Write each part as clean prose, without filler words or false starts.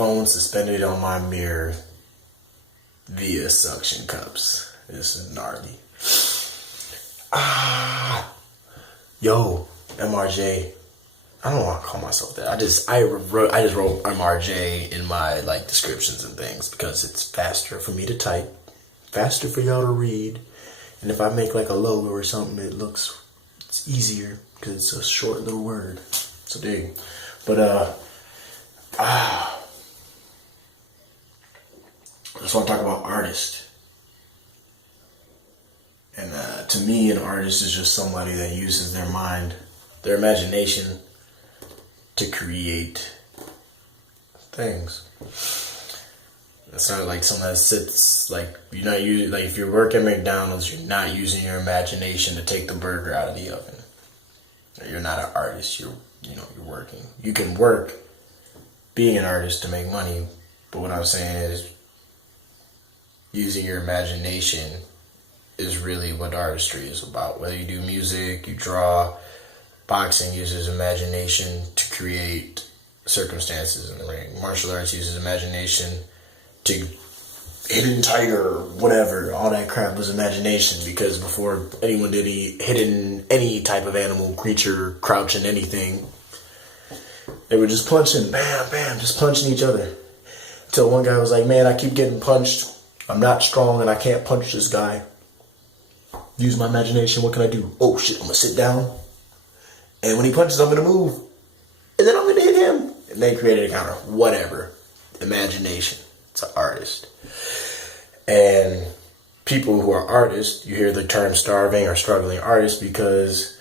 phone suspended on my mirror via suction cups. This is gnarly. Yo, MRJ. I don't want to call myself that. I just wrote MRJ in my like descriptions and things because it's faster for me to type, faster for y'all to read, and if I make like a logo or something, it's easier because it's a short little word. So there you go. But I just want to talk about artists. And to me, an artist is just somebody that uses their mind, their imagination, to create things. It's not like someone that sits like if you work at McDonald's, you're not using your imagination to take the burger out of the oven. You're not an artist. You're working. You can work being an artist to make money, but what I'm saying is using your imagination is really what artistry is about. Whether you do music, you draw, boxing uses imagination to create circumstances in the ring. Martial arts uses imagination to hidden tiger, whatever, all that crap was imagination, because before anyone did hidden any type of animal, creature, crouching anything, they were just punching, bam, bam, just punching each other. Until one guy was like, man, I keep getting punched. I'm not strong and I can't punch this guy. Use my imagination, what can I do? Oh shit, I'm gonna sit down. And when he punches, I'm gonna move. And then I'm gonna hit him. And they created a counter. Whatever. Imagination. It's an artist. And people who are artists, you hear the term starving or struggling artist because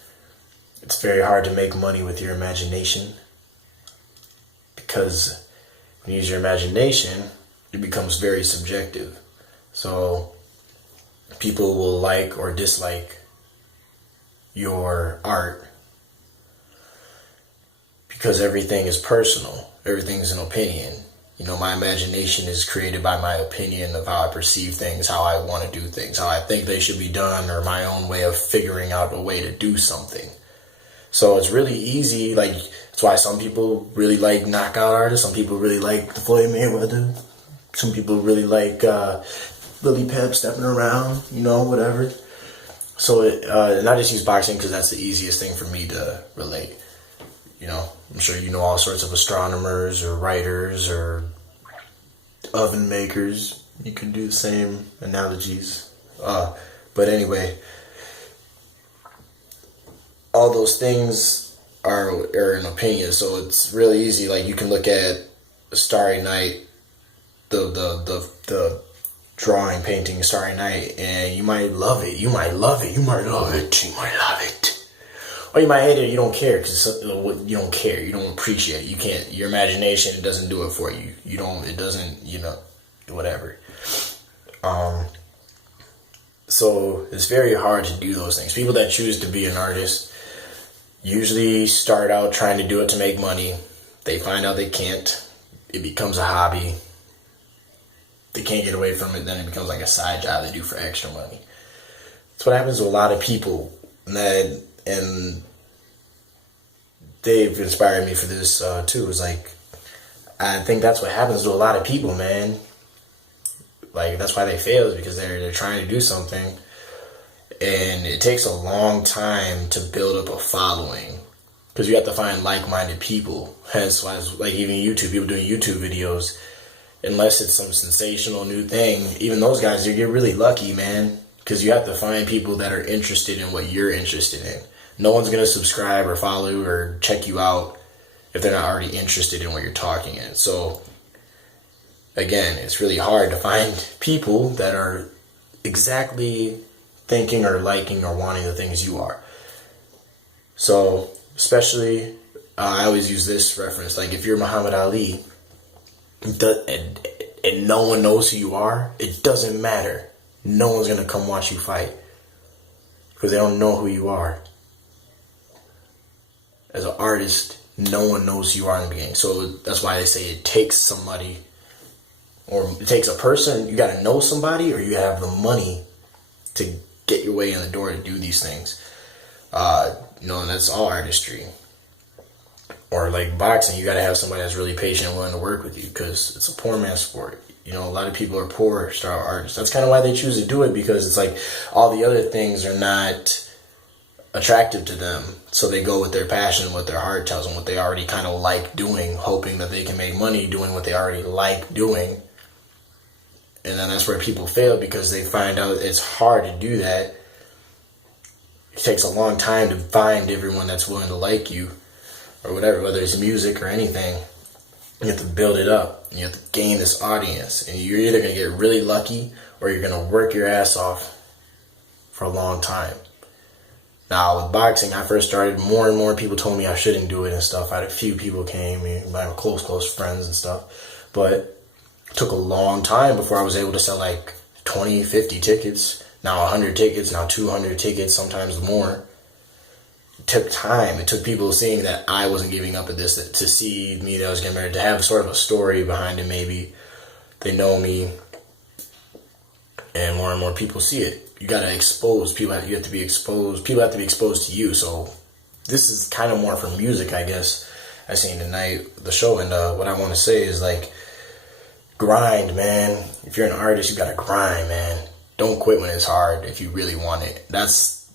it's very hard to make money with your imagination. Because when you use your imagination, it becomes very subjective. So people will like or dislike your art because everything is personal. Everything's an opinion. My imagination is created by my opinion of how I perceive things, how I want to do things, how I think they should be done, or my own way of figuring out a way to do something. So it's really easy. Like, that's why some people really like knockout artists. Some people really like Floyd Mayweather. Some people really like Lily Pep stepping around, whatever. So and I just use boxing because that's the easiest thing for me to relate. I'm sure you know all sorts of astronomers or writers or oven makers. You can do the same analogies. But anyway, all those things are an opinion. So it's really easy. Like, you can look at a Starry Night, the drawing, painting Starry Night, and you might love it. You might love it. You might love it. You might love it. Or you might hate it. You don't care because you don't care. You don't appreciate it. You can't. Your imagination, it doesn't do it for you. You don't. It doesn't. Whatever. So it's very hard to do those things. People that choose to be an artist usually start out trying to do it to make money. They find out they can't. It becomes a hobby. They can't get away from it. Then it becomes like a side job they do for extra money. That's what happens to a lot of people. And they've inspired me for this too. It's like, I think that's what happens to a lot of people, man. Like, that's why they fail, is because they're trying to do something, and it takes a long time to build up a following, because you have to find like-minded people. Hence why, like, even YouTube, people doing YouTube videos, unless it's some sensational new thing, even those guys, you get really lucky, man, because you have to find people that are interested in what you're interested in. No one's going to subscribe or follow or check you out if they're not already interested in what you're talking in. So, again, it's really hard to find people that are exactly thinking or liking or wanting the things you are. So, especially, I always use this reference. Like, if you're Muhammad Ali and no one knows who you are, it doesn't matter. No one's going to come watch you fight because they don't know who you are. As an artist, no one knows who you are in the beginning. So that's why they say it takes somebody, or it takes a person. You got to know somebody, or you have the money to get your way in the door to do these things. And that's all artistry. or like boxing, you got to have somebody that's really patient and willing to work with you, because it's a poor man's sport. You know, a lot of people are poor style artists. That's kind of why they choose to do it, because it's like all the other things are not attractive to them. So they go with their passion, what their heart tells them, what they already kind of like doing, hoping that they can make money doing what they already like doing. And then that's where people fail, because they find out it's hard to do that. It takes a long time to find everyone that's willing to like you, or whatever, whether it's music or anything. You have to build it up. You have to gain this audience. And you're either going to get really lucky, or you're going to work your ass off for a long time. Now, with boxing, I first started, more and more people told me I shouldn't do it and stuff. I had a few people came, my close friends and stuff. But it took a long time before I was able to sell like 20, 50 tickets. Now 100 tickets, now 200 tickets, sometimes more. It took time. It took people seeing that I wasn't giving up at this, to see me that I was getting married, to have sort of a story behind it maybe. They know me. And more people see it. You gotta expose people. You have to be exposed. People have to be exposed to you. So this is kind of more for music, I guess. I seen tonight the show, and what I want to say is like, grind, man. If you're an artist, you gotta grind, man. Don't quit when it's hard if you really want it. That's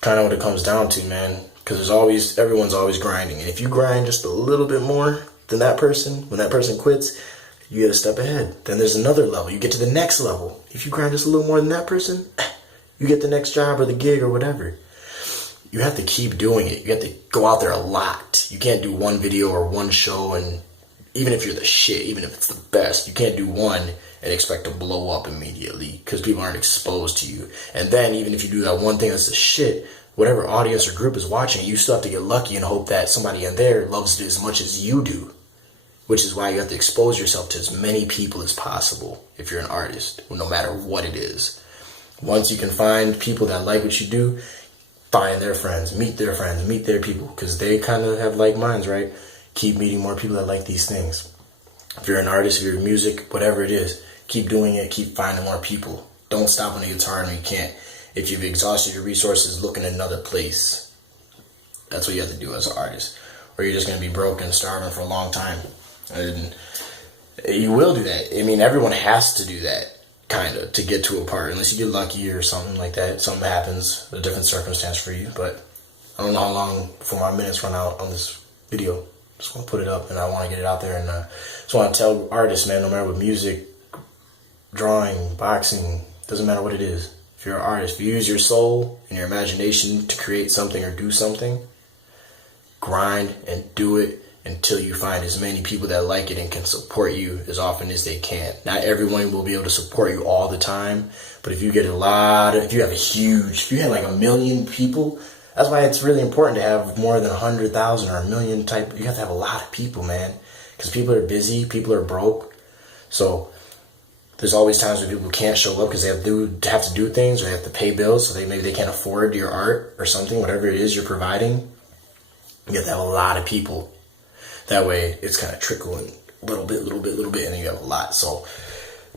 kind of what it comes down to, man. Because everyone's always grinding, and if you grind just a little bit more than that person, when that person quits, you get a step ahead. Then there's another level. You get to the next level. If you grind just a little more than that person, you get the next job or the gig or whatever. You have to keep doing it. You have to go out there a lot. You can't do one video or one show, and even if you're the shit, even if it's the best, you can't do one and expect to blow up immediately, because people aren't exposed to you. And then even if you do that one thing that's the shit, whatever audience or group is watching, you still have to get lucky and hope that somebody in there loves it as much as you do. Which is why you have to expose yourself to as many people as possible if you're an artist, no matter what it is. Once you can find people that like what you do, find their friends, meet their people, because they kind of have like minds, right? Keep meeting more people that like these things. If you're an artist, if you're in music, whatever it is, keep doing it, keep finding more people. Don't stop when it gets hard and you can't. If you've exhausted your resources, look in another place. That's what you have to do as an artist. Or you're just going to be broke and starving for a long time. And you will do that. I mean, everyone has to do that, kind of, to get to a part, unless you get lucky or something like that. Something happens, a different circumstance for you. But I don't know how long before my minutes run out on this video. Just want to put it up, and I want to get it out there. And just want to tell artists, man, no matter what, music, drawing, boxing, doesn't matter what it is. If you're an artist, if you use your soul and your imagination to create something or do something, grind and do it until you find as many people that like it and can support you as often as they can. Not everyone will be able to support you all the time, but if you get if you have like 1 million people, that's why it's really important to have more than 100,000 or 1 million you have to have a lot of people, man, because people are busy, people are broke. So there's always times when people can't show up because they have to do things, or they have to pay bills, so maybe they can't afford your art or something, whatever it is you're providing. You have to have a lot of people. That way, it's kind of trickling little bit, and then you have a lot. So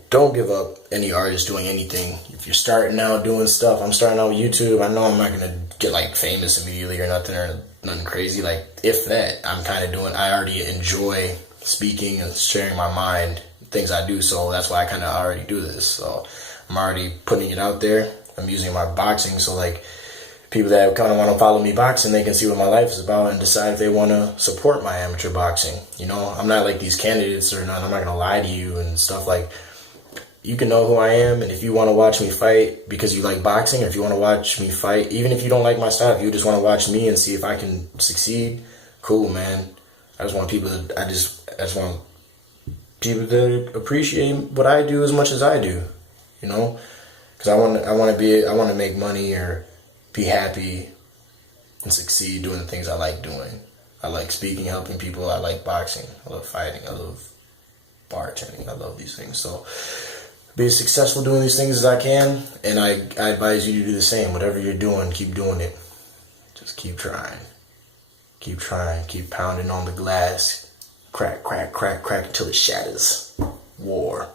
don't give up, any artist doing anything. If you're starting out doing stuff, I'm starting out with YouTube. I know I'm not going to get like famous immediately or nothing crazy. Like, if that, I already enjoy speaking and sharing my mind, things I do. So that's why I kind of already do this. So I'm already putting it out there. I'm using my boxing. So like, people that kind of want to follow me boxing, they can see what my life is about and decide if they want to support my amateur boxing. You know, I'm not like these candidates or not. I'm not going to lie to you and stuff. Like, you can know who I am, and if you want to watch me fight because you like boxing, or if you want to watch me fight, even if you don't like my style, if you just want to watch me and see if I can succeed, cool, man. I just want people to appreciate what I do as much as I do, you know, because I want to make money or be happy and succeed doing the things I like doing. I like speaking, helping people. I like boxing. I love fighting. I love bartending. I love these things. So be as successful doing these things as I can, and I advise you to do the same. Whatever you're doing, keep doing it. Just keep trying. Keep trying. Keep pounding on the glass. Crack, crack, crack, crack until it shatters. War.